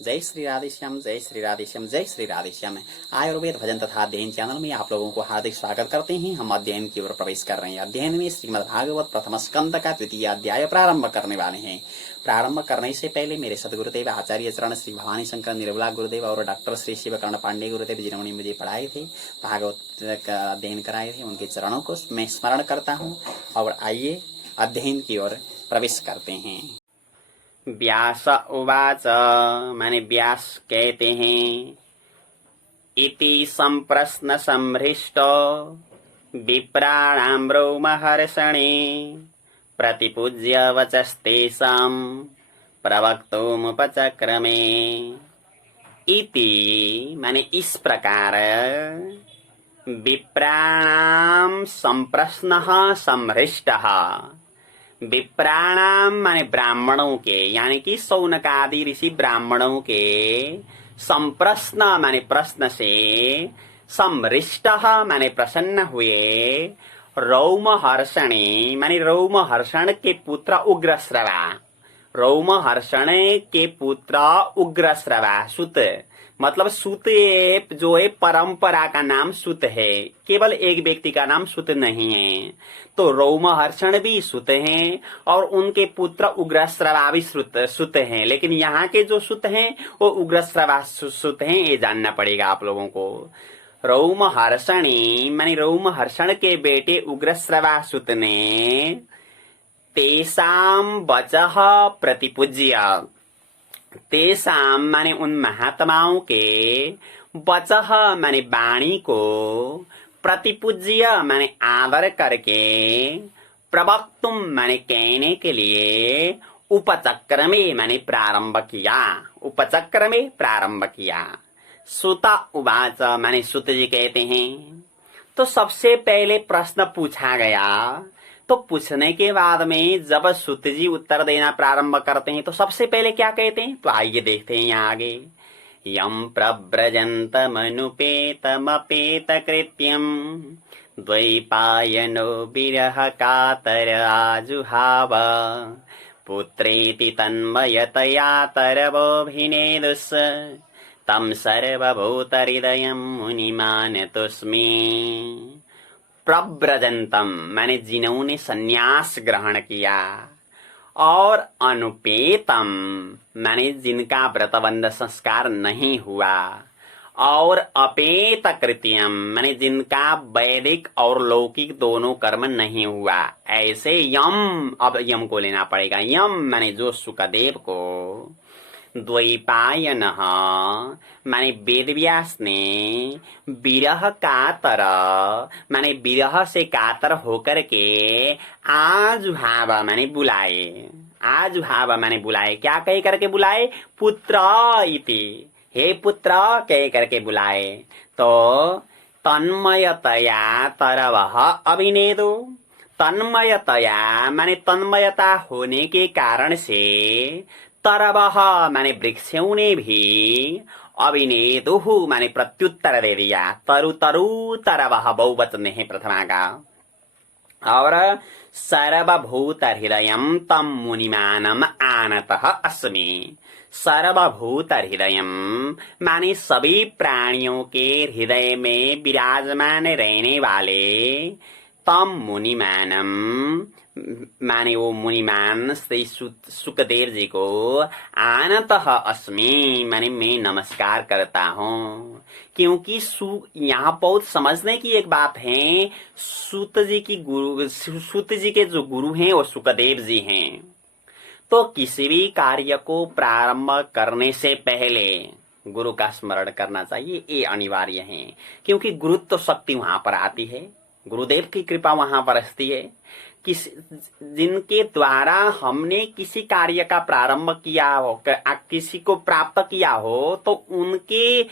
जय श्री राधेश्याम, जय श्री राधेश्याम, जय श्री राधेश्याम। आयुर्वेद भजन तथा अध्ययन चैनल में आप लोगों को हार्दिक स्वागत करते हैं। हम अध्ययन की ओर प्रवेश कर रहे हैं। अध्ययन में श्रीमद् भागवत प्रथम स्कंद का द्वितीय अध्याय प्रारंभ करने वाले हैं। प्रारंभ करने से पहले मेरे सदगुरुदेव आचार्य चरण श्री भवानी शंकर निर्मला गुरुदेव और डॉक्टर श्री शिवकर्ण पांडे गुरुदेव जिन्होंने मुझे पढ़ाए थे, भागवत का अध्ययन कराए थे, उनके चरणों को मैं स्मरण करता हूँ। और आइए अध्ययन की ओर प्रवेश करते हैं। व्यास उवाच, माने व्यास कहते हैं, इति संप्रश्न संभृष्ट विप्राणां रोमहर्षणे प्रतिपूज्य वचस्तेषां प्रवक्तुमुपचक्रमे। इति माने इस प्रकार, विप्राणां संप्रश्नः संभृष्टः, विप्राणाम माने ब्राह्मणों के, यानी कि सौनकादि ऋषि ब्राह्मणों के, संप्रश्न माने प्रश्न से, संहृष्टः माने प्रसन्न हुए, रोमहर्षणे माने रोमहर्षण के पुत्र उग्रश्रवा, रोमहर्षण के पुत्र उग्रश्रवा सुत, मतलब सुत जो है परंपरा का नाम सुत है, केवल एक व्यक्ति का नाम सुत नहीं है। तो रोमहर्षण भी सुत हैं और उनके पुत्र उग्रश्रवा भी सुत हैं, लेकिन यहाँ के जो सुत हैं वो उग्रश्रवा सुत हैं, ये जानना पड़ेगा आप लोगों को। रोमहर्षणी माने रोमहर्षण के बेटे उग्रश्रवा सुत ने तेषां वचः प्रतिपूज्य, तेषां माने उन महात्माओं के, वचः माने वाणी को, प्रतिपूज्य माने आदर करके, प्रवक्तुम माने कहने के लिए, उपचक्रमे माने प्रारंभ किया, उपचक्रमे प्रारंभ किया। सुता उवाच माने सुत जी कहते हैं, तो सबसे पहले प्रश्न पूछा गया। तो पूछने के बाद में जब सुत जी उत्तर देना प्रारंभ करते हैं तो सबसे पहले क्या कहते हैं, तो आइए देखते हैं यहाँ आगे। यम प्रव्रजन्तमनुपेतमपेत कृत्यम द्वैपायनो विरह कातर आजुहाव पुत्रेति तन्मयतया तरवोऽभिनेदुस् तम सर्वभूतहृदयं मुनिमानतोऽस्मि। प्रव्रजंतम माने जिन्होंने सन्यास ग्रहण किया, और अनुपेतम माने जिनका व्रतबंध संस्कार नहीं हुआ, और अपेत कृत्यम माने जिनका वैदिक और लौकिक दोनों कर्म नहीं हुआ। ऐसे यम, अब यम को लेना पड़ेगा। यम माने जो सुखदेव को, द्वैपायनः माने वेदव्यास ने, विरह कातर माने विरह से कातर होकर के, आजुहाव माने बुलाए, आजुहाव माने बुलाए, क्या कह करके बुलाए, पुत्र इति, हे पुत्र कह करके बुलाए। तो तन्मयतया तरवः अभिनेदु, तन्मयतया माने तन्मयता होने के कारण से, तरवः माने वृक्षों ने भी, अभिनेदुः माने प्रत्युत्तर दे दिया। तरु तरु तरवः बहुवचन है प्रथमा का। और सर्वभूत हृदयम तम मुनिमानम आनतः अस्मि। सर्वभूत हृदयम माने सभी प्राणियों के हृदय में विराजमान रहने वाले, तम मुनिमानम माने वो मुनिमान श्री सुखदेव जी को, आनतः अस्मि माने मैं नमस्कार करता हूँ। क्योंकि यहाँ बहुत समझने की एक बात है, सूत जी की गुरु, सूत जी के जो गुरु हैं वो सुखदेव जी हैं। तो किसी भी कार्य को प्रारंभ करने से पहले गुरु का स्मरण करना चाहिए, ये अनिवार्य है। क्योंकि गुरुत्व शक्ति वहां पर आती है, गुरुदेव की कृपा वहां बरसती है। जिनके द्वारा हमने किसी कार्य का प्रारंभ किया हो, किसी को प्राप्त किया हो, तो उनके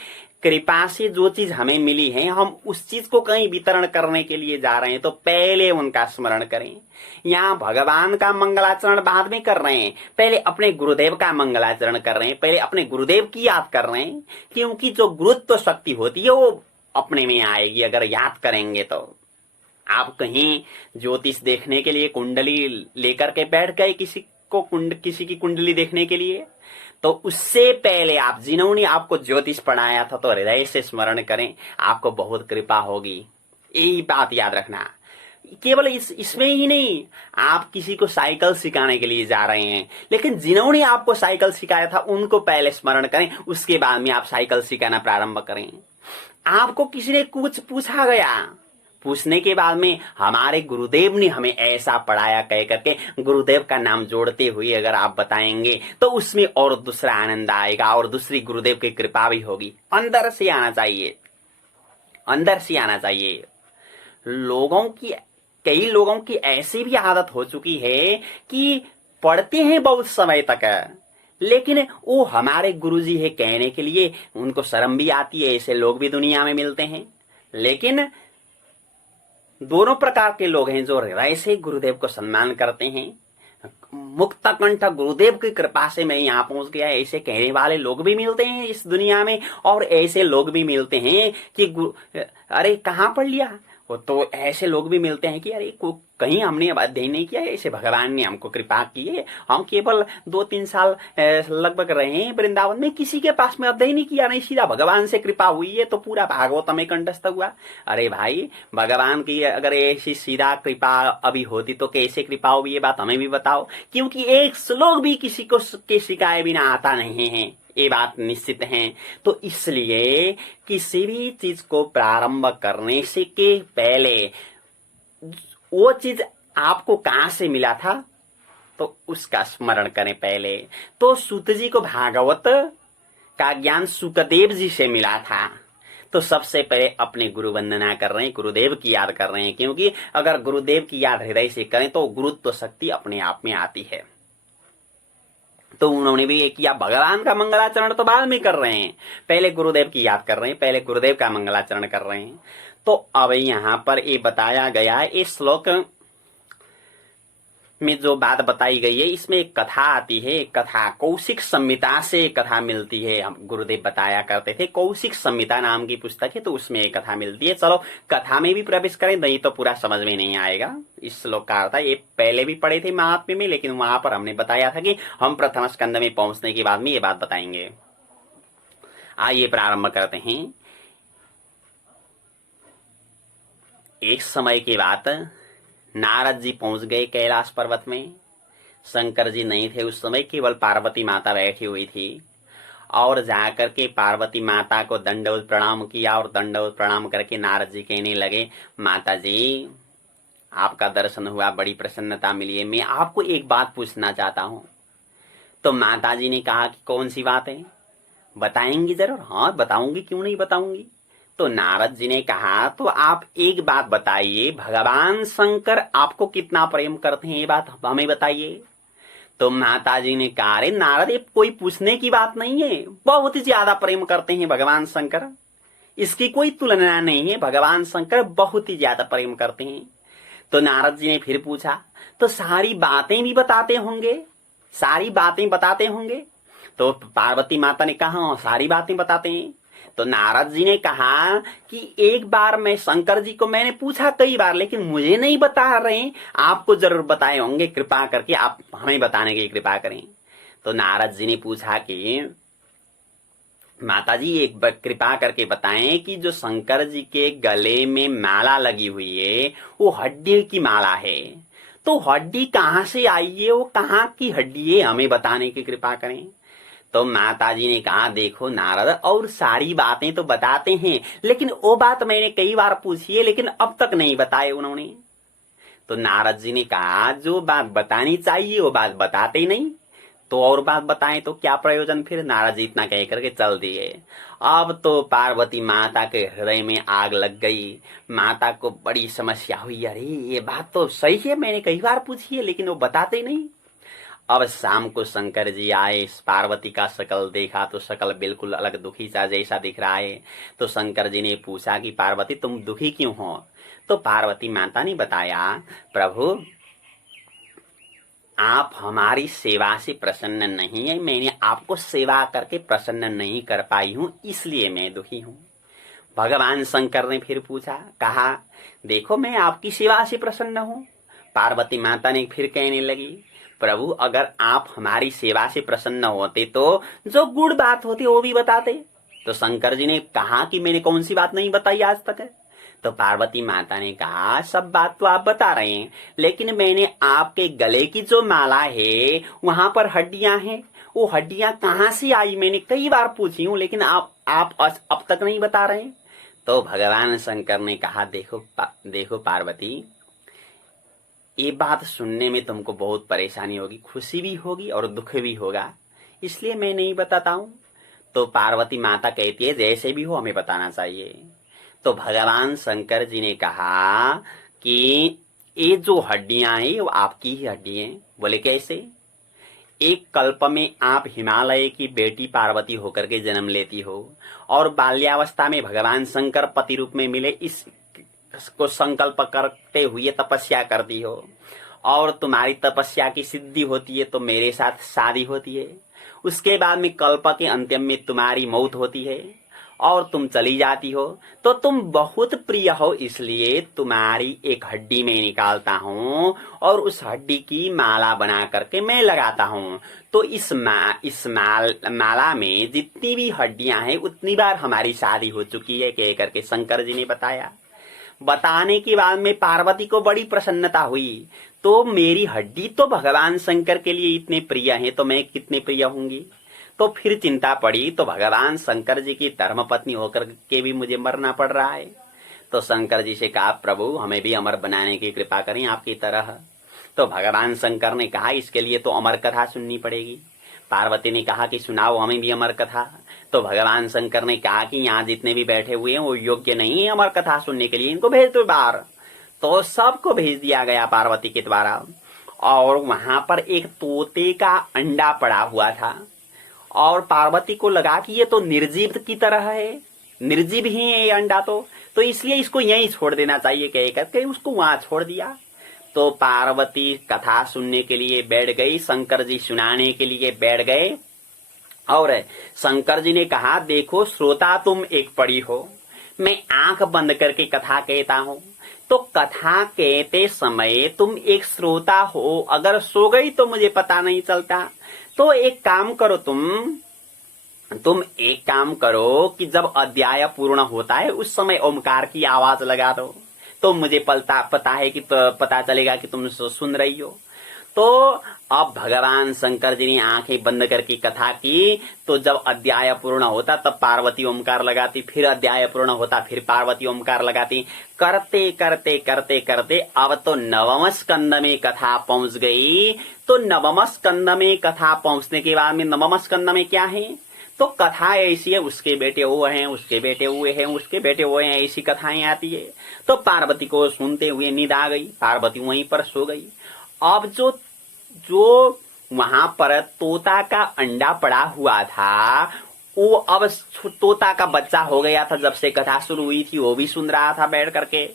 कृपा से जो चीज हमें मिली है, हम उस चीज को कहीं वितरण करने के लिए जा रहे हैं तो पहले उनका स्मरण करें। यहाँ भगवान का मंगलाचरण बाद में कर रहे हैं, पहले अपने गुरुदेव का मंगलाचरण कर रहे हैं, पहले अपने गुरुदेव की याद कर रहे हैं। क्योंकि जो गुरुत्व शक्ति होती है वो अपने में आएगी अगर याद करेंगे तो। आप कहीं ज्योतिष देखने के लिए कुंडली लेकर के बैठ गए, किसी की कुंडली देखने के लिए, तो उससे पहले आप जिन्होंने आपको ज्योतिष पढ़ाया था तो हृदय से स्मरण करें, आपको बहुत कृपा होगी। यही बात याद रखना। केवल इसमें ही नहीं, आप किसी को साइकिल सिखाने के लिए जा रहे हैं, लेकिन जिन्होंने आपको साइकिल सिखाया था उनको पहले स्मरण करें, उसके बाद में आप साइकिल सिखाना प्रारंभ करें। आपको किसी ने कुछ पूछा गया, पूछने के बाद में हमारे गुरुदेव ने हमें ऐसा पढ़ाया कह करके गुरुदेव का नाम जोड़ते हुए अगर आप बताएंगे तो उसमें और दूसरा आनंद आएगा और दूसरी गुरुदेव की कृपा भी होगी। अंदर से आना चाहिए, अंदर से आना चाहिए। कई लोगों की ऐसी भी आदत हो चुकी है कि पढ़ते हैं बहुत समय तक, लेकिन वो हमारे गुरुजी है कहने के लिए उनको शर्म भी आती है। ऐसे लोग भी दुनिया में मिलते हैं। लेकिन दोनों प्रकार के लोग हैं, जो हृदय से गुरुदेव को सम्मान करते हैं, मुक्त कंठ गुरुदेव की कृपा से मैं यहाँ पहुंच गया, ऐसे कहने वाले लोग भी मिलते हैं इस दुनिया में। और ऐसे लोग भी मिलते हैं कि अरे कहाँ पढ़ लिया, वो तो ऐसे लोग भी मिलते हैं कि अरे कहीं हमने अध्ययन नहीं किया है, ऐसे भगवान ने हमको कृपा की है, हम केवल 2-3 साल लगभग रहे हैं वृंदावन में, किसी के पास में अध्ययन नहीं किया, नहीं सीधा भगवान से कृपा हुई है तो पूरा भागवत में कंठस्थ हुआ। अरे भाई, भगवान की अगर ऐसी सीधा कृपा अभी होती तो कैसे कृपा होगी, ये बात हमें भी बताओ। क्योंकि एक श्लोक भी किसी को के सिखाए बिना आता नहीं है, ये बात निश्चित है। तो इसलिए किसी भी चीज को प्रारंभ करने से के पहले वो चीज आपको कहां से मिला था तो उसका स्मरण करें पहले। तो सूत जी को भागवत का ज्ञान सुखदेव जी से मिला था, तो सबसे पहले अपने गुरु वंदना कर रहे हैं, गुरुदेव की याद कर रहे हैं। क्योंकि अगर गुरुदेव की याद हृदय से करें तो गुरुत्व शक्ति अपने आप में आती है। तो उन्होंने भी ये किया। भगवान का मंगलाचरण तो बाद में कर रहे हैं, पहले गुरुदेव की याद कर रहे हैं, पहले गुरुदेव का मंगलाचरण कर रहे हैं। तो अब यहाँ पर ये बताया गया है, इस श्लोक में जो बात बताई गई है इसमें एक कथा आती है। कथा कौशिक संहिता से कथा मिलती है। हम गुरुदेव बताया करते थे, कौशिक संहिता नाम की पुस्तक है, तो उसमें एक कथा मिलती है। चलो कथा में भी प्रवेश करें, नहीं तो पूरा समझ में नहीं आएगा। इस श्लोक का अर्थ है, ये पहले भी पढ़े थे महात्म्य में, लेकिन वहां पर हमने बताया था कि हम प्रथम स्कंद में पहुंचने के बाद में ये बात बताएंगे। आइए प्रारंभ करते हैं। एक समय की बात, नारद जी पहुंच गए कैलाश पर्वत में। शंकर जी नहीं थे उस समय, केवल पार्वती माता बैठी हुई थी। और जाकर के पार्वती माता को दंडवत प्रणाम किया और दंडवत प्रणाम करके नारद जी कहने लगे, माता जी आपका दर्शन हुआ, बड़ी प्रसन्नता मिली है, मैं आपको एक बात पूछना चाहता हूं। तो माता जी ने कहा कि कौन सी बात है, बताएंगी जरूर। हाँ बताऊंगी, क्यों नहीं बताऊंगी। तो नारद जी ने कहा, तो आप एक बात बताइए, भगवान शंकर आपको कितना प्रेम करते हैं, ये बात हमें बताइए। तो माता जी ने कहा, अरे नारद ये कोई पूछने की बात नहीं है, बहुत ही ज्यादा प्रेम करते हैं भगवान शंकर, इसकी कोई तुलना नहीं है, भगवान शंकर बहुत ही ज्यादा प्रेम करते हैं। तो नारद जी ने फिर पूछा, तो सारी बातें भी बताते होंगे, सारी बातें बताते होंगे। तो पार्वती माता ने कहा, सारी बातें बताते हैं। तो नारद जी ने कहा कि एक बार मैं शंकर जी को मैंने पूछा कई बार, लेकिन मुझे नहीं बता रहे, आपको जरूर बताए होंगे, कृपा करके आप हमें बताने की कृपा करें। तो नारद जी ने पूछा कि माता जी एक कृपा करके बताएं कि जो शंकर जी के गले में माला लगी हुई है वो हड्डी की माला है, तो हड्डी कहाँ से आई है, वो कहाँ की हड्डी है, हमें बताने की कृपा करें। तो माता जी ने कहा, देखो नारद, और सारी बातें तो बताते हैं, लेकिन वो बात मैंने कई बार पूछी है, लेकिन अब तक नहीं बताए उन्होंने। तो नारद जी ने कहा, जो बात बतानी चाहिए वो बात बताते ही नहीं, तो और बात बताएं तो क्या प्रयोजन फिर। नारद जी इतना कह करके चल दिए। अब तो पार्वती माता के हृदय में आग लग गई। माता को बड़ी समस्या हुई, अरे ये बात तो सही है, मैंने कई बार पूछी है, लेकिन वो बताते नहीं। अब शाम को शंकर जी आए, पार्वती का शकल देखा तो शकल बिल्कुल अलग दुखी सा जैसा दिख रहा है। तो शंकर जी ने पूछा कि पार्वती तुम दुखी क्यों हो। तो पार्वती माता ने बताया, प्रभु आप हमारी सेवा से प्रसन्न नहीं है, मैंने आपको सेवा करके प्रसन्न नहीं कर पाई हूं, इसलिए मैं दुखी हूं। भगवान शंकर ने फिर पूछा, कहा देखो मैं आपकी सेवा से प्रसन्न हूं। पार्वती माता ने फिर कहने लगी, प्रभु अगर आप हमारी सेवा से प्रसन्न होते तो जो गुड़ बात होती वो भी बताते। तो शंकर जी ने कहा कि मैंने कौन सी बात नहीं बताई आज तक है। तो पार्वती माता ने कहा सब बात तो आप बता रहे हैं, लेकिन मैंने आपके गले की जो माला है वहां पर हड्डियां हैं, वो हड्डियां कहाँ से आई मैंने कई बार पूछी हूँ, लेकिन आप अब तक नहीं बता रहे हैं। तो भगवान शंकर ने कहा देखो पार्वती, ये बात सुनने में तुमको बहुत परेशानी होगी, खुशी भी होगी और दुख भी होगा, इसलिए मैं नहीं बताता हूँ। तो पार्वती माता कहती है जैसे भी हो हमें बताना चाहिए। तो भगवान शंकर जी ने कहा कि ये जो हड्डियां हैं वो आपकी ही हड्डी हैं। बोले कैसे? एक कल्प में आप हिमालय की बेटी पार्वती होकर के जन्म लेती हो और बाल्यावस्था में भगवान शंकर पति रूप में मिले इसको संकल्प करते हुए तपस्या करती हो और तुम्हारी तपस्या की सिद्धि होती है तो मेरे साथ शादी होती है। उसके बाद में कल्प के अंतिम में तुम्हारी मौत होती है और तुम चली जाती हो। तो तुम बहुत प्रिय हो इसलिए तुम्हारी एक हड्डी में निकालता हूँ और उस हड्डी की माला बना करके मैं लगाता हूँ। तो इस माला में जितनी भी हड्डियां हैं उतनी बार हमारी शादी हो चुकी है, कह करके शंकर जी ने बताया। बताने के बाद में पार्वती को बड़ी प्रसन्नता हुई। तो मेरी हड्डी तो भगवान शंकर के लिए इतने प्रिय है तो मैं कितने प्रिय होंगी। तो फिर चिंता पड़ी, तो भगवान शंकर जी की धर्मपत्नी होकर के भी मुझे मरना पड़ रहा है। तो शंकर जी से कहा प्रभु हमें भी अमर बनाने की कृपा करें आपकी तरह। तो भगवान शंकर ने कहा इसके लिए तो अमर कथा सुननी पड़ेगी। पार्वती ने कहा कि सुनाओ हमें भी अमर कथा। तो भगवान शंकर ने कहा कि यहाँ जितने भी बैठे हुए हैं वो योग्य नहीं है अमर कथा सुनने के लिए, इनको भेज दो बाहर। तो सबको भेज दिया गया पार्वती के द्वारा। और वहां पर एक तोते का अंडा पड़ा हुआ था और पार्वती को लगा कि ये तो निर्जीव की तरह है, निर्जीव ही है ये अंडा, तो इसलिए इसको यहीं छोड़ देना चाहिए कह करके उसको वहां छोड़ दिया। तो पार्वती कथा सुनने के लिए बैठ गई, शंकर जी सुनाने के लिए बैठ गए। और शंकर जी ने कहा देखो श्रोता तुम एक पड़ी हो, मैं आंख बंद करके कथा कहता हूँ, तो कथा कहते समय तुम एक श्रोता हो, अगर सो गई तो मुझे पता नहीं चलता। तो एक काम करो, तुम एक काम करो कि जब अध्याय पूर्ण होता है उस समय ओमकार की आवाज लगा दो, तो मुझे पता है कि पता चलेगा कि तुम सुन रही हो। तो अब भगवान शंकर जी ने आंखें बंद करके कथा की। तो जब अध्याय पूर्ण होता तब पार्वती ओमकार लगाती, फिर अध्याय पूर्ण होता फिर पार्वती ओमकार लगाती। करते करते करते करते अब तो नवम स्कंद में कथा पहुंच गई। तो नवम स्कंद में कथा पहुंचने के बाद में नवम स्कंद में क्या है, तो कथा ऐसी है, उसके बेटे वो हैं, उसके बेटे हुए हैं, उसके बेटे वो हैं, ऐसी कथाएं आती है। तो पार्वती को सुनते हुए नींद आ गई, पार्वती वहीं पर सो गई। अब जो वहां पर तोता का अंडा पड़ा हुआ था वो अब तोता का बच्चा हो गया था। जब से कथा शुरू हुई थी वो भी सुन रहा था बैठ करके।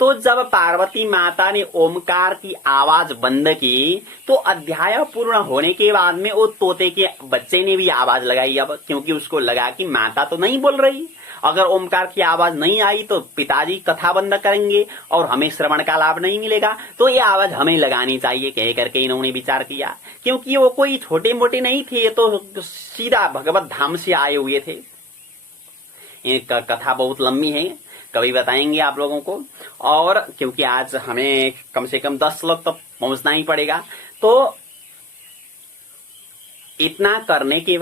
तो जब पार्वती माता ने ओमकार की आवाज बंद की तो अध्याय पूर्ण होने के बाद में वो तोते के बच्चे ने भी आवाज लगाई। अब क्योंकि उसको लगा कि माता तो नहीं बोल रही, अगर ओमकार की आवाज नहीं आई तो पिताजी कथा बंद करेंगे और हमें श्रवण का लाभ नहीं मिलेगा, तो ये आवाज हमें लगानी चाहिए कह करके इन्होंने विचार किया। क्योंकि वो कोई छोटे मोटे नहीं थे, ये तो सीधा भगवत धाम से आए हुए थे। एक कथा बहुत लंबी है, कभी बताएंगे आप लोगों को। और क्योंकि आज हमें कम से कम 10 लोग तो पहुंचना ही पड़ेगा। तो इतना करने के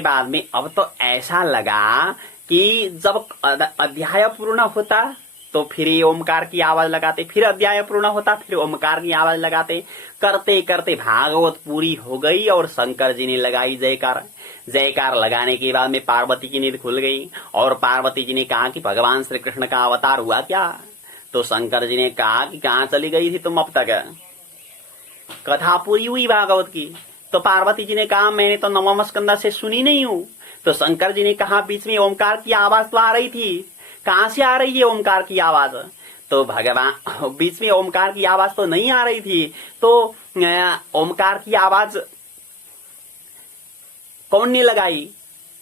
बाद में अब तो ऐसा लगा कि जब अध्याय पूर्ण होता तो फिर ये ओमकार की आवाज लगाते, फिर अध्याय पूर्ण होता फिर ओमकार की आवाज लगाते। करते करते भागवत पूरी हो गई और शंकर जी ने लगाई जयकार। जयकार लगाने के बाद में पार्वती की नींद खुल गई और पार्वती जी ने कहा कि भगवान श्री कृष्ण का अवतार हुआ क्या? तो शंकर जी ने कहा कि कहाँ चली गई थी तुम अब तक, कथा पूरी हुई भागवत की। तो पार्वती जी ने कहा मैंने तो नवम स्कंद से सुनी नहीं हूँ। तो शंकर जी ने कहा बीच में ओमकार की आवाज तो आ रही थी, कहाँ से आ रही है ओमकार की आवाज? तो भगवान बीच में ओमकार की आवाज तो नहीं आ रही थी, तो ओमकार की आवाज कौन ने लगाई?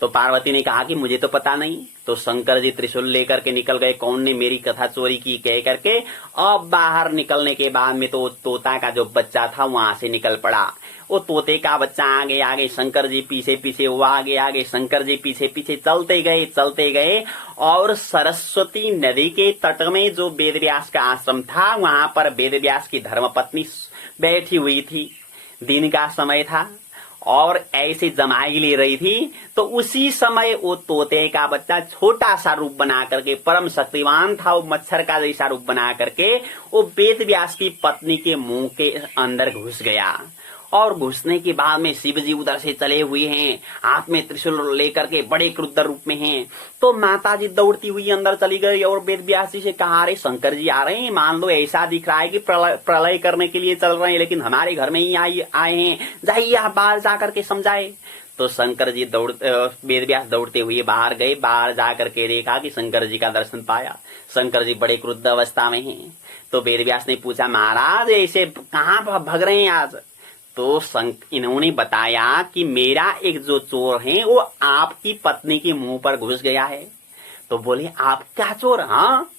तो पार्वती ने कहा कि मुझे तो पता नहीं। तो शंकर जी त्रिशूल लेकर के निकल गए, कौन ने मेरी कथा चोरी की कह करके। अब बाहर निकलने के बाद में तो तोता का जो बच्चा था वहां से निकल पड़ा। वो तोते का बच्चा आगे आगे, शंकर जी पीछे पीछे, वो आगे आगे, शंकर जी पीछे पीछे चलते गए और सरस्वती नदी के तट में जो वेदव्यास का आश्रम था वहां पर वेदव्यास की धर्मपत्नी बैठी हुई थी। दिन का समय था और ऐसे जमाई ले रही थी। तो उसी समय वो तोते का बच्चा छोटा सा रूप बना करके, परम शक्तिवान था वो, मच्छर का जैसा रूप बना करके वो वेदव्यास की पत्नी के मुंह के अंदर घुस गया। और घुसने के बाद में शिव जी उधर से चले हुए हैं, हाथ में त्रिशूल लेकर के बड़े क्रुद्ध रूप में हैं। तो माता जी दौड़ती हुई अंदर चली गई और वेदव्यास जी से कहा, अरे शंकर जी आ रहे हैं, मान लो ऐसा दिख रहा है कि प्रलय करने के लिए चल रहे हैं, लेकिन हमारे घर में ही आए हैं, जाइए आप बाहर जाकर के समझाए। तो शंकर जी वेदव्यास दौड़ते हुए बाहर गए। बाहर जाकर के देखा कि शंकर जी का दर्शन पाया। शंकर जी बड़े क्रुद्ध अवस्था में हैं। तो वेदव्यास ने पूछा, महाराज ऐसे कहाँ भग रहे हैं आज? तो इन्होंने बताया कि मेरा एक जो चोर है वो आपकी पत्नी के मुंह पर घुस गया है। तो बोले, आप क्या चोर? हाँ।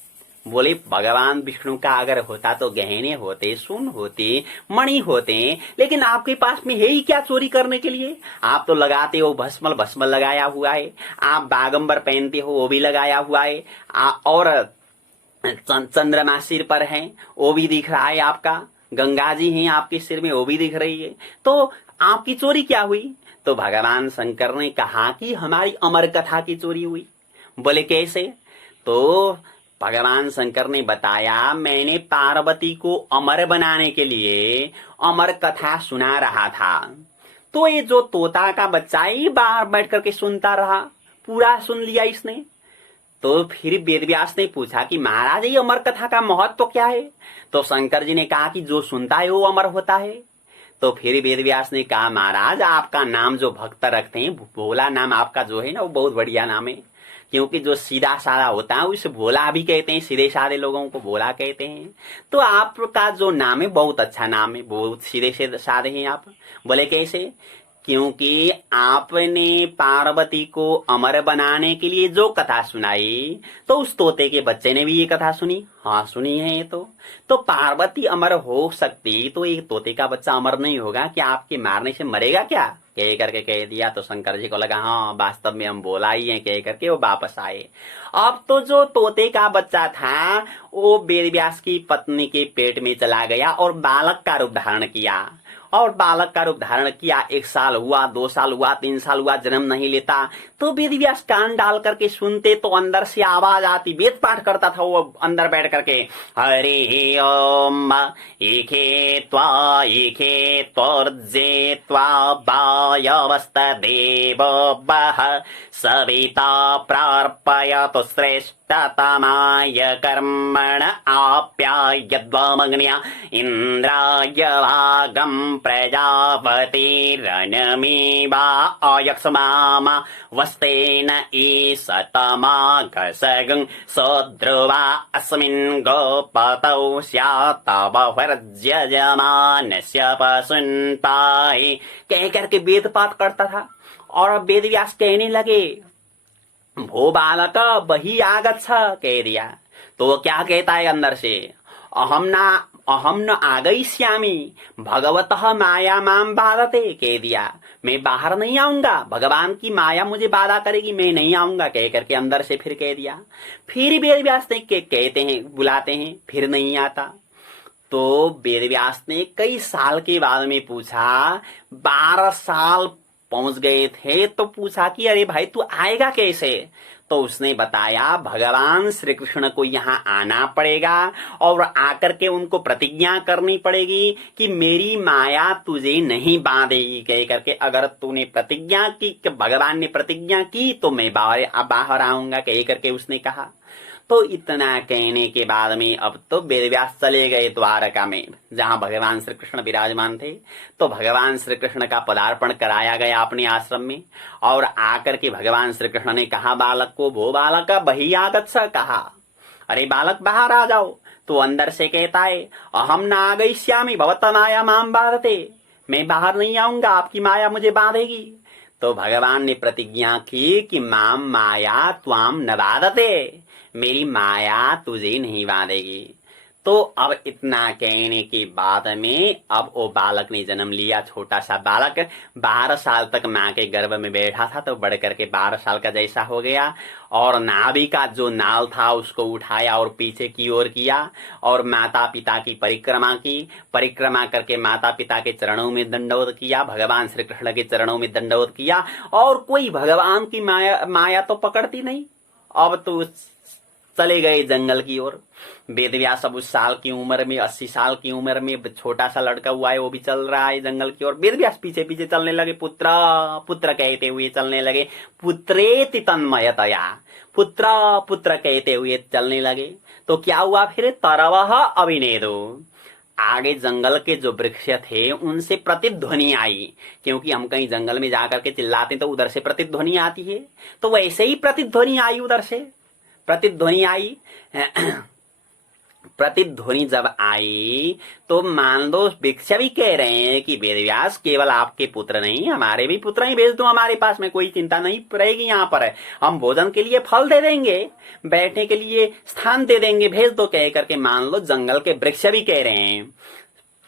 बोले, भगवान विष्णु का अगर होता तो गहने होते, सुन होते, मणि होते, लेकिन आपके पास में है ही क्या चोरी करने के लिए? आप तो लगाते हो भस्म लगाया हुआ है, आप बागंबर पहनते हो वो भी लगाया हुआ है, और चंद्रमा सिर पर है वो भी दिख रहा है आपका, गंगा जी हैं आपके सिर में वो भी दिख रही है, तो आपकी चोरी क्या हुई? तो भगवान शंकर ने कहा कि हमारी अमर कथा की चोरी हुई। बोले, कैसे? तो भगवान शंकर ने बताया, मैंने पार्वती को अमर बनाने के लिए अमर कथा सुना रहा था। तो ये जो तोता का बच्चा ही बाहर बैठ करके सुनता रहा, पूरा सुन लिया इसने। तो फिर वेदव्यास ने पूछा कि महाराज ये अमर कथा का महत्व तो क्या है? तो शंकर जी ने कहा कि जो सुनता है वो अमर होता है। तो फिर वेदव्यास ने कहा, महाराज आपका नाम जो भक्त रखते हैं, भोला नाम आपका जो है ना, वो बहुत बढ़िया नाम है, क्योंकि जो सीधा साधा होता है उसे भोला भी कहते हैं, सीधे साधे लोगों को भोला कहते हैं। तो आपका जो नाम है बहुत अच्छा नाम है, बहुत सीधे साधे हैं आप। बोले, कैसे? क्योंकि आपने पार्वती को अमर बनाने के लिए जो कथा सुनाई, तो उस तोते के बच्चे ने भी ये कथा सुनी। हाँ, सुनी है ये तो पार्वती अमर हो सकती तो एक तोते का बच्चा अमर नहीं होगा? क्या आपके मारने से मरेगा क्या? कह करके कह दिया। तो शंकर जी को लगा हाँ वास्तव में हम बोला ही है, कह करके वो वापस आए। अब तो जो तोते का बच्चा था वो वेदव्यास की पत्नी के पेट में चला गया और बालक का रूप धारण किया। और बालक का रूप धारण किया, 1 साल हुआ, 2 साल हुआ, 3 साल हुआ, जन्म नहीं लेता। तो वेदव्यास कान डाल करके सुनते तो अंदर से आवाज आती, वेद पाठ करता था वो अंदर बैठ करके, हरि ओम एके त्वर्जे त्वा वायवस्त देव बह सविता प्रार्पयतु श्रेष्ठतमाय कर्मण आप्यायद्वामग्न्या इंद्राय भागं प्रजापतिरनमीवा अयक्ष्मामा वस्तेन ईशतमागसगं सद्रुवा अस्मिन् गोपतौ स्यात्तव वर्ज्यजमानस्य पशुन्ताहि। कह करके वेद पाठ करता था। और वेदव्यास कहने लगे, भो बालक बही आगच्छ, कह दिया। तो वो क्या कहता है अंदर से, अहम न आगइष्यामि भगवतः माया माम बाधते, कह दिया। मैं बाहर नहीं आऊंगा, भगवान की माया मुझे बाधा करेगी, मैं नहीं आऊंगा, कह करके अंदर से फिर कह दिया। फिर वेदव्यास ने कहते हैं, बुलाते हैं, फिर नहीं आता। तो वेदव्यास ने कई साल के बाद में पूछा, 12 साल पहुंच गए थे, तो पूछा कि अरे भाई तू आएगा कैसे? तो उसने बताया, भगवान श्री कृष्ण को यहाँ आना पड़ेगा और आकर के उनको प्रतिज्ञा करनी पड़ेगी कि मेरी माया तुझे नहीं बांधेगी, कह करके। अगर तूने प्रतिज्ञा की, कि भगवान ने प्रतिज्ञा की, तो मैं बाहर आऊंगा, कह करके उसने कहा। तो इतना कहने के बाद में अब तो वेदव्यास चले गए द्वारका में, जहां भगवान श्री कृष्ण विराजमान थे। तो भगवान श्री कृष्ण का पदार्पण कराया गया अपने आश्रम में। और आकर के भगवान श्री कृष्ण ने कहा बालक को, भो बालक बही आगच्छ, कहा अरे बालक बाहर आ जाओ। तो अंदर से कहता है, अहम न आगइष्यामि भवत माया माम बाधते, मैं बाहर नहीं आऊंगा, आपकी माया मुझे बांधेगी। तो भगवान ने प्रतिज्ञा की कि माम माया त्वाम न बाधते, मेरी माया तुझे नहीं बांधेगी। तो अब इतना कहने के बाद में अब वो बालक ने जन्म लिया, छोटा सा बालक 12 साल तक माँ के गर्भ में बैठा था, तो बढ़ करके 12 साल का जैसा हो गया। और नाभि का जो नाल था उसको उठाया और पीछे की ओर किया और माता पिता की परिक्रमा की। परिक्रमा करके माता पिता के चरणों में दंडवत किया, भगवान श्री कृष्ण के चरणों में दंडवत किया। और कोई भगवान की माया तो पकड़ती नहीं। अब तो चले गए जंगल की ओर। वेदव्यास अब उस साल की उम्र में, 80 साल की उम्र में, छोटा सा लड़का हुआ है, वो भी चल रहा है जंगल की ओर। वेदव्यास पीछे पीछे चलने लगे, पुत्र पुत्र कहते हुए चलने लगे। पुत्रेति तन्मयतया, पुत्र पुत्र कहते हुए चलने लगे। तो क्या हुआ फिर? तरवः अभिनेदो, आगे जंगल के जो वृक्ष थे उनसे प्रतिध्वनि आई, क्योंकि हम कहीं जंगल में जाकर के चिल्लाते तो उधर से प्रतिध्वनि आती है। तो वैसे ही प्रतिध्वनि आई, उधर से प्रतिध्वनि आई। प्रतिध्वनि जब आई तो मान लो वृक्ष भी कह रहे हैं कि वेदव्यास केवल आपके पुत्र नहीं, हमारे भी पुत्र ही भेज दो हमारे पास में, कोई चिंता नहीं रहेगी। यहाँ पर हम भोजन के लिए फल दे देंगे, बैठने के लिए स्थान दे देंगे, भेज दो कह करके मान लो जंगल के वृक्ष भी कह रहे हैं।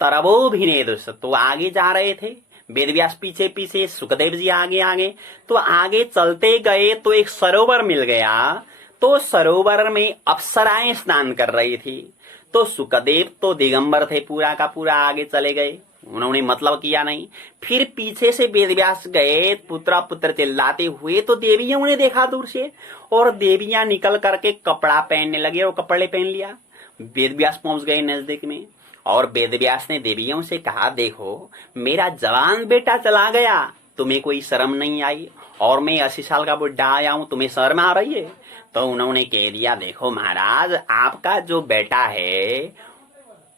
तरवो भिनेदुष, तो आगे जा रहे थे वेदव्यास पीछे पीछे, सुखदेव जी आगे आगे। तो आगे चलते गए तो एक सरोवर मिल गया। तो सरोवर में अप्सराएं स्नान कर रही थी। तो सुखदेव तो दिगंबर थे, पूरा का पूरा आगे चले गए, उन्होंने मतलब किया नहीं। फिर पीछे से वेदव्यास गए पुत्र पुत्र चिल्लाते हुए, तो देवियां उन्हें देखा दूर से, और देवियां निकल करके कपड़ा पहनने लगी और कपड़े पहन लिया। वेदव्यास पहुंच गए नजदीक में और वेदव्यास ने देवियों से कहा, देखो मेरा जवान बेटा चला गया, तुम्हें कोई शर्म नहीं आई, और मैं 80 साल का बुढ़ा आया हूं, तुम्हें शर्म आ रही है? तो उन्होंने कह दिया, देखो महाराज, आपका जो बेटा है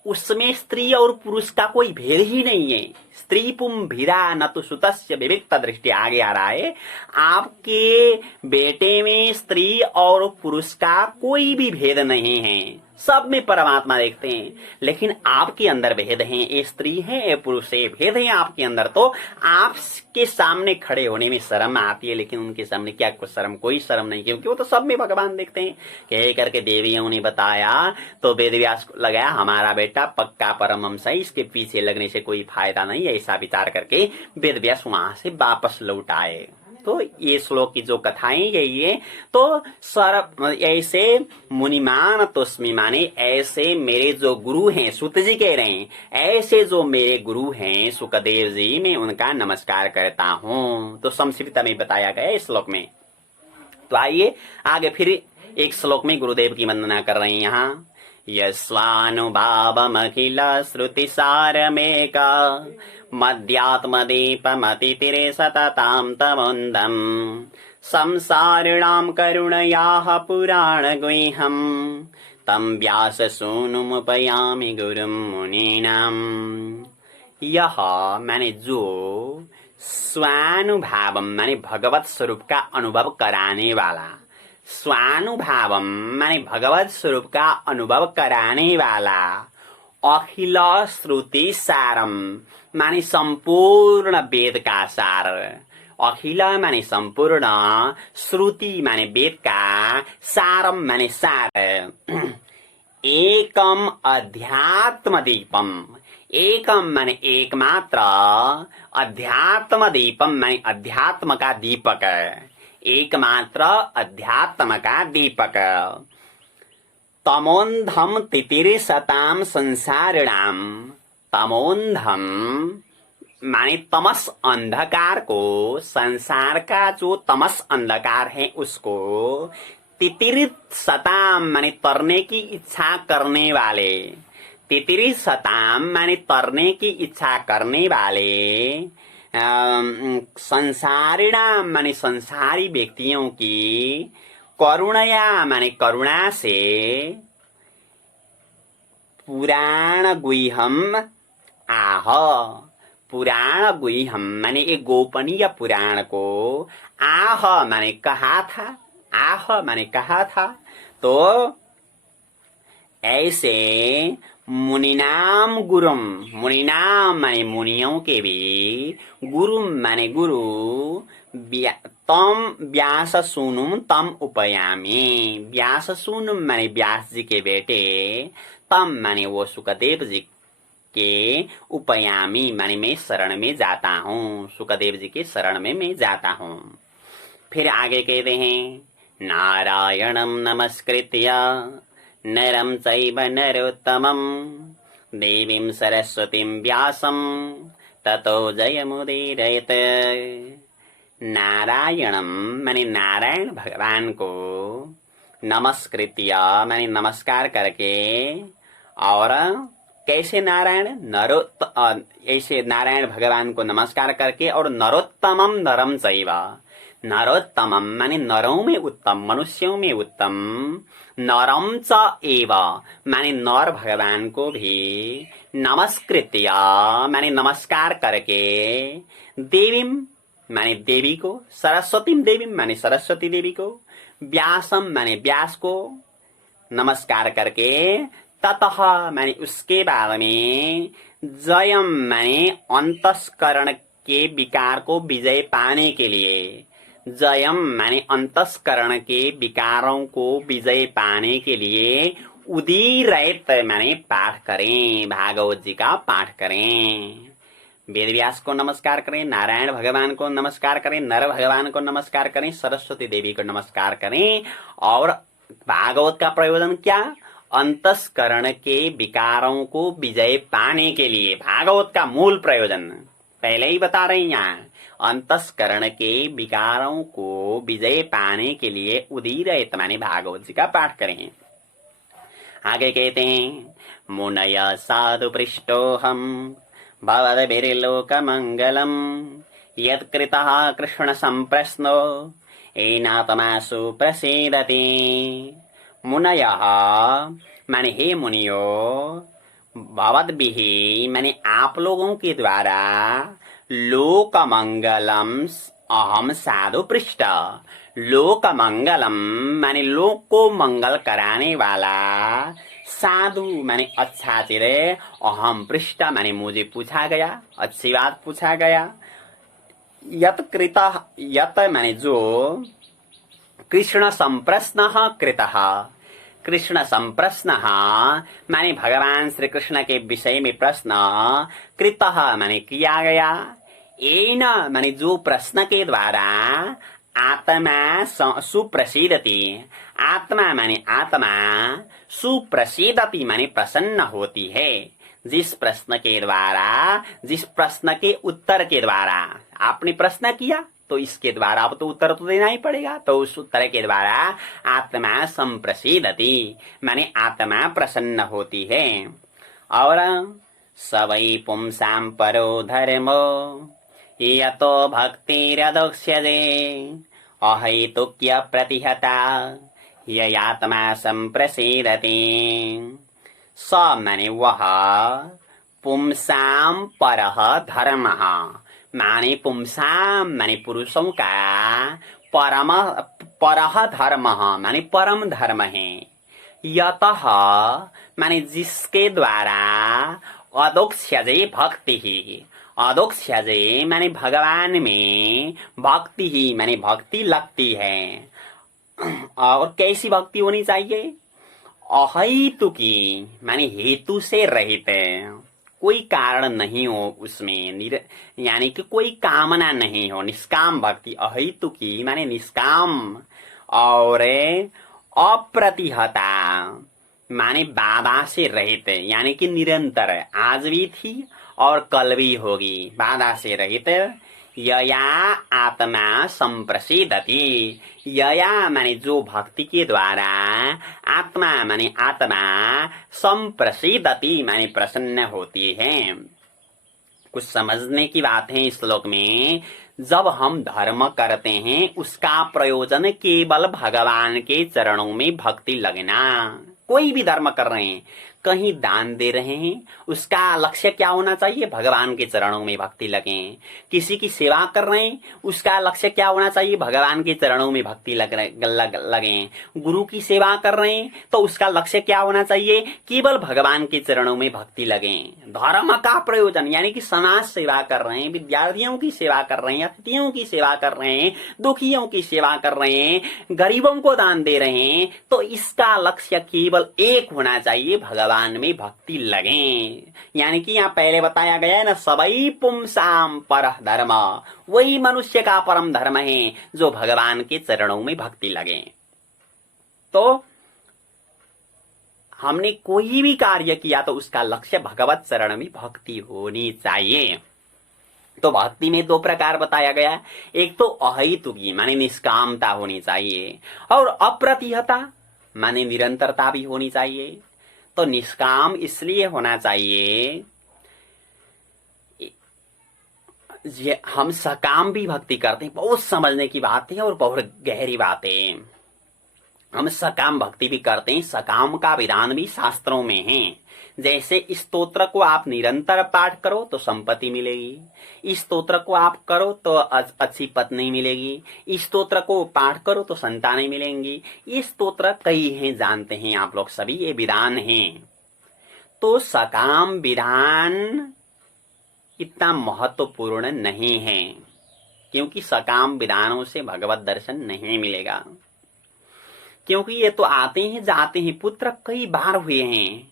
उसमें स्त्री और पुरुष का कोई भेद ही नहीं है। स्त्री पुम भीरा न तो सुतस्य विविक्त दृष्टि, आगे आ रहा है, आपके बेटे में स्त्री और पुरुष का कोई भी भेद नहीं है, सब में परमात्मा देखते हैं। लेकिन आपके अंदर भेद हैं, ये स्त्री है ये पुरुष है, भेद है आपके अंदर। तो आपके सामने खड़े होने में शर्म आती है, लेकिन उनके सामने क्या कुछ शर्म? कोई शर्म नहीं, क्योंकि वो तो सब में भगवान देखते हैं। कह करके देवियों ने बताया। तो वेदव्यास को लगा हमारा बेटा पक्का परमहंस है, इसके पीछे लगने से कोई फायदा नहीं है, ऐसा विचार करके वेदव्यास वहां से वापस लौट आए। तो ये श्लोक की जो कथाएं यही है। तो सर्व ऐसे मुनिमान तस्मी, माने ऐसे मेरे जो गुरु हैं, सुत जी कह रहे हैं, ऐसे जो मेरे गुरु हैं सुखदेव जी, मैं उनका नमस्कार करता हूँ। तो संक्षिप्त में बताया गया इस श्लोक में। तो आइए आगे फिर एक श्लोक में गुरुदेव की वंदना कर रहे हैं यहाँ। यस्वानुभावमखिल श्रुति सारमेका मध्यात्मदीपमतितिरे सततां तमोन्दम् संसारिणां करुणयाः पुराणगुह्यम् तं व्याससूनुमुपयामि गुरुं मुनीनाम्। यह मैंने जो स्वानुभावम माने भगवत स्वरूप का अनुभव कराने वाला, स्वानुभावम माने भगवत स्वरूप का अनुभव कराने वाला, अखिल श्रुति सारम माने संपूर्ण वेद का सार, अखिल माने संपूर्ण, श्रुति माने वेद का, सारम माने सार, एकम अध्यात्म दीपम, एकम माने एकमात्र, अध्यात्म दीपम माने अध्यात्म का दीपक, एकमात्र अध्यात्म का दीपक, तमोन्धम तितिरिसताम संसारिणाम, तमोन्धम माने तमस अंधकार को, संसार का जो तमस अंधकार है उसको, तितिरित सताम माने तरने की इच्छा करने वाले, तितिरित सताम माने तरने की इच्छा करने वाले, संसारिणाम माने संसारी व्यक्तियों की, करुणया माने करुणा से, पुराण गुह्यम आह, पुराण गुह्यम माने एक गोपनीय पुराण को, आह माने कहा था, आह माने कहा था। तो ऐसे मुनिनाम गुरुम, मुनिनाम माने मुनियों के भी, गुरुम माने गुरु, तम व्यास सूनुम तम उपयामी, व्यास सूनुम माने व्यास जी के बेटे, तम माने वो सुखदेव जी के, उपयामी माने मैं शरण में जाता हूँ, सुखदेव जी के शरण में मैं जाता हूँ। फिर आगे कहते हैं नारायणं नमस्कृत्य नरं चैव नरोत्तमं देवीं सरस्वतीं व्यासं ततो जयमुदीरयेत्। नारायणं माने नारायण भगवान को, नमस्कृत्य माने नमस्कार करके, और कैसे नारायण ऐसे नारायण भगवान को नमस्कार करके, और नरोत्तमम नरम चैव, नरोत्तमम माने नरों में उत्तम, मनुष्यों में उत्तम, नरम च एव माने नर भगवान को भी, नमस्कृत्य माने नमस्कार करके, देवीम माने देवी को, सरस्वतीम देवीम माने सरस्वती देवी को, व्यासम माने व्यास को नमस्कार करके, ततः माने उसके बाद में, जयम माने अंतस्करण के विकार को विजय पाने के लिए, जयम माने अंतस्करण के विकारों को विजय पाने के लिए, उदीरयेत् माने पाठ करें, भागवत जी का पाठ करें। वेद व्यास को नमस्कार करें, नारायण भगवान को नमस्कार करें, नर भगवान को नमस्कार करें, सरस्वती देवी को नमस्कार करें। और भागवत का प्रयोजन क्या? अंतस्करण के विकारों को विजय पाने के लिए, भागवत का मूल प्रयोजन पहले ही बता रहे हैं। यहाँ अंतस्करण के विकारों को विजय पाने के लिए उदीरयेत् माने भागवत जी का पाठ करें। आगे कहते हैं मुनय साधु पृष्टोहम भवद्भिर्लोकमंगलम यत्कृतः कृष्ण संप्रश्नो एनात्मासु प्रसीदति। मुनयः माने हे मुनियो, भवद्भिः माने आप लोगों के द्वारा, लोकमंगलम अहम साधु पृष्ठ, लोकमंगलम माने लोक को मंगल कराने वाला, साधु माने अच्छा चिरे, अहम पृष्ठ माने मुझे पूछा गया, अच्छी बात पूछा गया। यत कृतः, यत माने जो, कृष्ण संप्रश्नः कृतः, कृष्ण संप्रश्नः माने भगवान श्री कृष्ण के विषय में प्रश्न, कृतः माने किया गया, एन माने जो प्रश्न के द्वारा, आत्मा सुप्रसीदति, आत्मा माने आत्मा, सुप्रसीदति माने प्रसन्न होती है। जिस प्रश्न के द्वारा, जिस प्रश्न के उत्तर के द्वारा आपने प्रश्न किया, तो इसके द्वारा अब तो उत्तर तो देना ही पड़ेगा, तो उस उत्तर के द्वारा आत्मा संप्रसीदति माने आत्मा प्रसन्न होती है। और सवै पुंसां परो धर्मो यतो भक्तिरदोक्ष्यते अहैतुक्य प्रतिहता ययात्मा संप्रसीदति। स माने वह, पुंसां परः धर्मः माने पुंसां माने पुरुषों का, परम परः धर्मः माने परम धर्म है, यतः माने जिसके द्वारा, अदोक्ष्यते भक्ति ही, अदोक्ष्यते माने भगवान में भक्ति ही माने भक्ति लगती है। और कैसी भक्ति होनी चाहिए? अहेतुकी माने हेतु से रहित है, कोई कारण नहीं हो उसमें, यानी कि कोई कामना नहीं हो, निष्काम भक्ति। अहेतुकी माने निष्काम। और अप्रतिहता माने बाधा से रहित, यानी कि निरंतर, आज भी थी और कल भी होगी, बाधा से रहित। यया आत्मा संप्रसीदति, यया माने जो भक्ति के द्वारा, आत्मा माने आत्मा, संप्रसीदति माने प्रसन्न होती है। कुछ समझने की बात है इस श्लोक में। जब हम धर्म करते हैं, उसका प्रयोजन केवल भगवान के चरणों में भक्ति लगना। कोई भी धर्म कर रहे हैं कहीं दान दे रहे हैं, उसका लक्ष्य क्या होना चाहिए? भगवान के चरणों में भक्ति लगें। किसी की सेवा कर रहे हैं, उसका लक्ष्य क्या होना चाहिए? भगवान के चरणों में भक्ति लगें। गुरु की सेवा कर रहे हैं तो उसका लक्ष्य क्या होना चाहिए? केवल भगवान के चरणों में भक्ति लगें। धर्म का प्रयोजन यानी कि समाज सेवा कर रहे हैं, विद्यार्थियों की सेवा कर रहे हैं, अतिथियों की सेवा कर रहे हैं, दुखियों की सेवा कर रहे हैं, गरीबों को दान दे रहे हैं, तो इसका लक्ष्य केवल एक होना चाहिए, भगवान में भक्ति लगें। यानी कि यहाँ पहले बताया गया है ना, सबई पुंसाम पर धर्म, वही मनुष्य का परम धर्म है जो भगवान के चरणों में भक्ति लगे। तो हमने कोई भी कार्य किया तो उसका लक्ष्य भगवत चरण में भक्ति होनी चाहिए। तो भक्ति में दो प्रकार बताया गया, एक तो अहेतुकी माने निष्कामता होनी चाहिए, और अप्रतिहता माने निरंतरता भी होनी चाहिए। तो निष्काम इसलिए होना चाहिए, हम सकाम भी भक्ति करते हैं, बहुत समझने की बात है और बहुत गहरी बात है। हम सकाम भक्ति भी करते हैं, सकाम का विधान भी शास्त्रों में है। जैसे इस स्तोत्र को आप निरंतर पाठ करो तो संपत्ति मिलेगी, इस स्तोत्र को आप करो तो अच्छी पत्नी मिलेगी, इस स्तोत्र को पाठ करो तो संतानें मिलेंगी। ये स्तोत्र कई हैं, जानते हैं आप लोग सभी, ये विधान हैं। तो सकाम विधान इतना महत्वपूर्ण नहीं है, क्योंकि सकाम विधानों से भगवत दर्शन नहीं मिलेगा। क्योंकि ये तो आते हैं जाते हैं, पुत्र कई बार हुए हैं,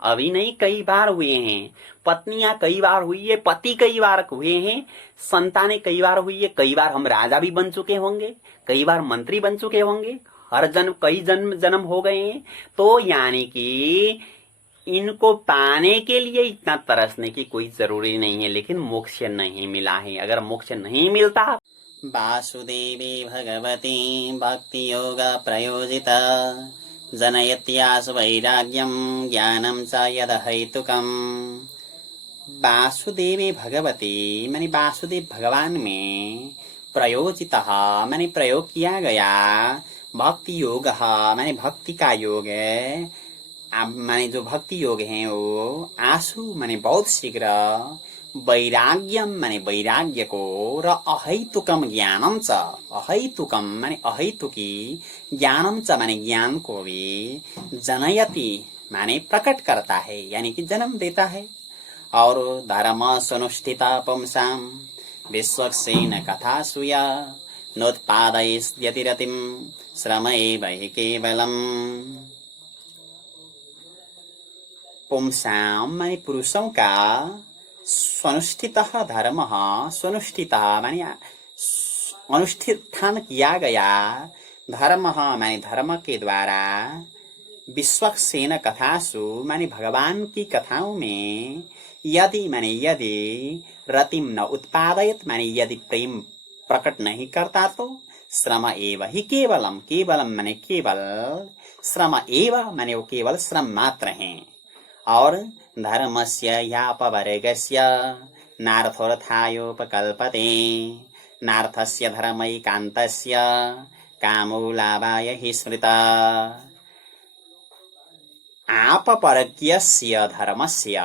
अभी नहीं कई बार हुए हैं, पत्नियां कई बार हुई है, पति कई बार हुए हैं, संतानें कई बार हुई है, कई बार हम राजा भी बन चुके होंगे, कई बार मंत्री बन चुके होंगे, हर जन्म कई जन्म हो गए हैं। तो यानी कि इनको पाने के लिए इतना तरसने की कोई जरूरी नहीं है, लेकिन मोक्ष नहीं मिला है। अगर मोक्ष नहीं मिलता, वासुदेवी भगवती भक्ति योग प्रयोजिता जनयत्यासु वैराग्यम ज्ञानम च यदहैतुकम। वासुदेवी भगवती माने वासुदेव भगवान में प्रयोजित माने प्रयोग किया गया, भक्ति योग माने भक्ति का योग है, माने जो भक्ति योग है वो, आशु माने बहुत शीघ्र, वैराग्यम माने वैराग्य को, र अहैतुकम ज्ञानम च, अहैतुकम माने अहैतुकी, ज्ञानम च माने ज्ञान को भी, जनयति माने प्रकट करता है यानी कि जन्म देता है। और धर्म सुनुष्ठिता पुंसाम विश्वक्सेन कथा सुया नोत्पादयत्यतिरतिम श्रम एव हि केवलम। पुंसाम माने पुरुषों का, स्वनुष्ठित धर्म, स्वनुष्ठित माने अनुष्ठान किया गया, धर्म माने धर्म के द्वारा, विश्वक्सेन कथासु माने भगवान की कथाओं में, यदि माने यदि, रतिम न उत्पादयत माने यदि प्रेम प्रकट नहीं करता तो, श्रम एव हि केवलम, केवलम माने केवल, श्रम एव माने वो केवल श्रम मात्र हैं। और धर्मस्य यापवर्गस्य नार्थोऽर्थायोपकल्पते, नार्थस्य धर्मैकान्तस्य कामो लाभाय हि स्मृता। आपवर्ग्यस्य धर्मस्य,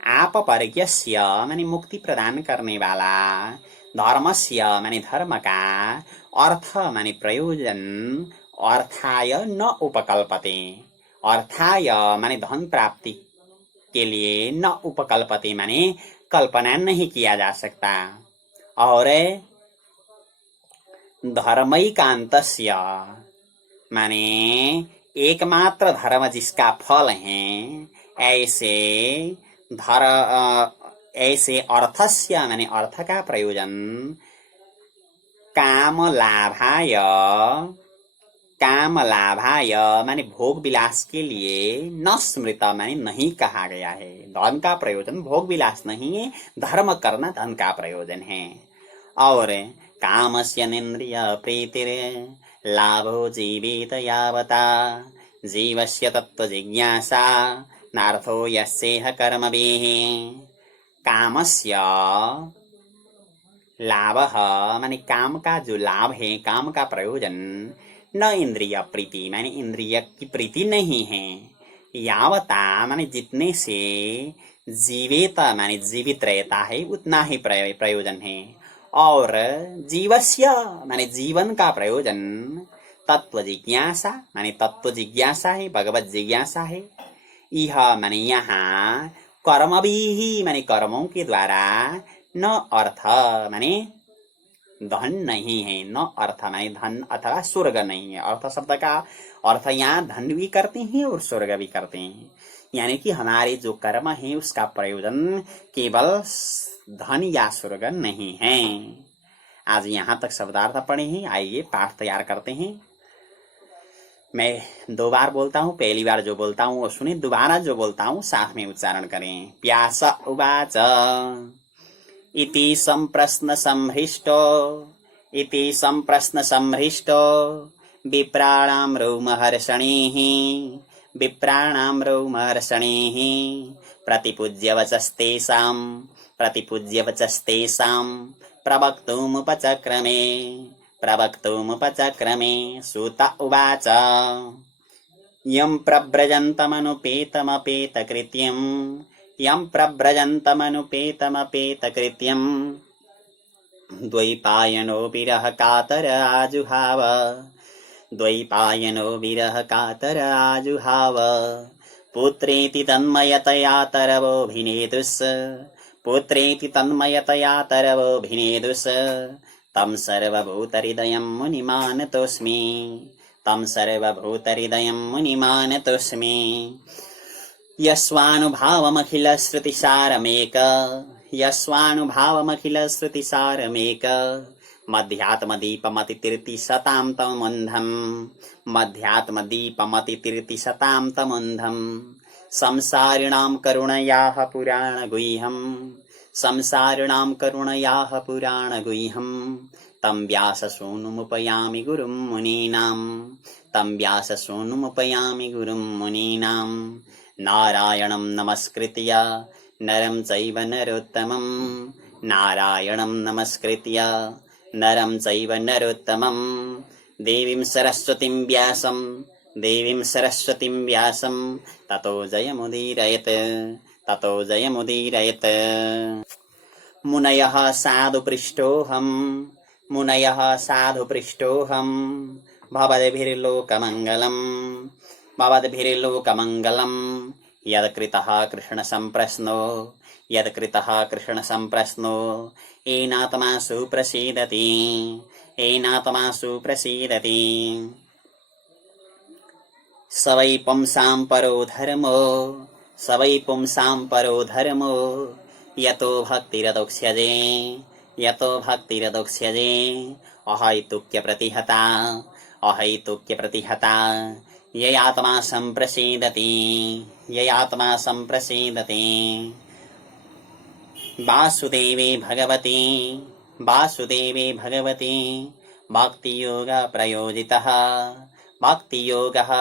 आपवर्ग्यस्य माने मुक्ति प्रदान करने वाला, धर्मस्य माने धर्म का, अर्थ माने प्रयोजन, अर्थाय न उपकल्पते, अर्थाय माने धन प्राप्ति के लिए, न उपकल्पते माने कल्पना नहीं किया जा सकता। और धर्मैकान्तस्य माने एकमात्र धर्म जिसका फल है, ऐसे अर्थस्य माने अर्थ का प्रयोजन, काम लाभाय, काम लाभाय माने भोग विलास के लिए, न स्मृत माने नहीं कहा गया है। धन का प्रयोजन भोग विलास नहीं है, धर्म करना धन का प्रयोजन है। और कामस्य निन्द्रिय प्रीतिर लाभो जीवित यावता, जीवस्य तत्व जिज्ञासा नार्थो यस्येह कर्मभिः। कामस्य लाभ माने काम का जो लाभ है, काम का प्रयोजन, न इंद्रिय प्रीति माने इंद्रिय की प्रीति नहीं है, यावता माने जितने से जीवेत माने जीवित रहता है उतना ही प्रयोजन है। और जीवस्य माने जीवन का प्रयोजन, तत्व जिज्ञासा माने तत्व जिज्ञासा है, भगवत जिज्ञासा है। यह माने यहाँ कर्म भी माने कर्मों के द्वारा, न अर्थ माने धन नहीं है, न अर्थ माने धन अथवा स्वर्ग नहीं है। अर्थ शब्द का अर्थ यहाँ धन भी करते हैं और स्वर्ग भी करते हैं। यानी कि हमारे जो कर्म है उसका प्रयोजन केवल धन या स्वर्ग नहीं है। आज यहाँ तक शब्दार्थ पढ़े हैं, आइए पाठ तैयार करते हैं। मैं 2 बार बोलता हूँ, पहली बार जो बोलता हूँ वो सुने, दोबारा जो बोलता हूँ साथ में उच्चारण करें। व्यास उवाच इति संप्रश्न संहृष्टो विप्राणां रोमहर्षणीः प्रतिपूज्य वचस्तेषां प्रवक्तुमुपचक्रमे सूत उवाच यं प्रव्रजन्तमनुपेतमपेतकृत्यं द्वैपायनो विरह कातर आजुहाव पुत्रेति तन्मयतया तरवोभिनेदुस् तं सर्वभूतहृदयं मुनिमानतोऽस्मि यस्वानुभावमखिलश्रुतिसारमेक मध्यात्मदीपमतितीर्तिशतां तमुन्धं संसारिणां करुणयाः तं व्याससूनुमुपयामि गुरुं मुनीनां नारायणं नमस्कृत्य नरं चैव नरोत्तमं देवीं सरस्वतीं व्यासं ततो जयमुदीरयत्। मुनयः साधुपृष्टोऽहं भवद्भिर्लोकमङ्गलं यत्कृतः कृष्णसंप्रश्नो येनात्मा सुप्रसीदति स वै पुंसां परो धर्मो यतो भक्तिरदोक्ष्यजे अहैतुक्यप्रतिहता ययात्मा संप्रसीदति वासुदेवे भगवती भक्तियोगः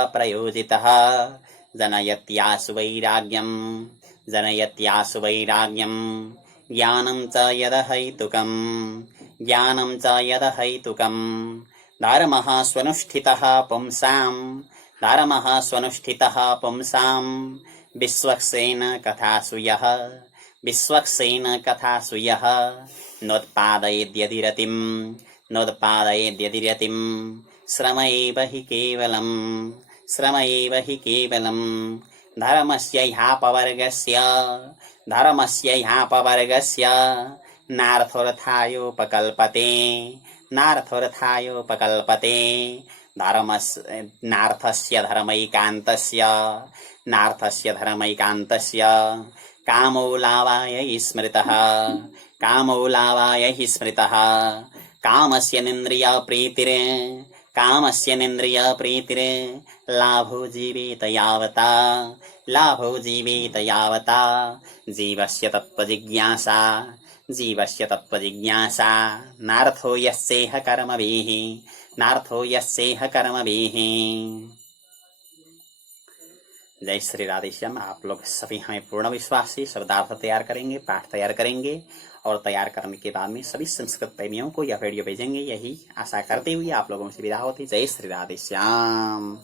प्रयोजितः जनयत्यासु वैराग्यं ज्ञानं च यदहैतुकं धर्मः स्वनुष्ठितः पुंसां विश्वक्सेन कथासु यः नोत्पादयेद्यतिरतिं श्रम एव हि केवलं धर्मस्य ह्यापवर्गस्य नार्थोऽर्थायोपकल्पते नार्थस्य धर्मैकान्तस्य कामो लावाय हि स्मृतः कामस्य निन्द्रिय प्रीतिर लाभो जीवेत यावता जीवस्य तत्त्वजिज्ञासा नार्थो यस्येह कर्मभिः। जय श्री राधेश्याम। आप लोग सभी हमें पूर्ण विश्वास से शब्दार्थ तैयार करेंगे, पाठ तैयार करेंगे और तैयार करने के बाद में सभी संस्कृत प्रेमियों को यह वीडियो भेजेंगे, यही आशा करते हुए आप लोगों से विदा होती। जय श्री राधेश्याम।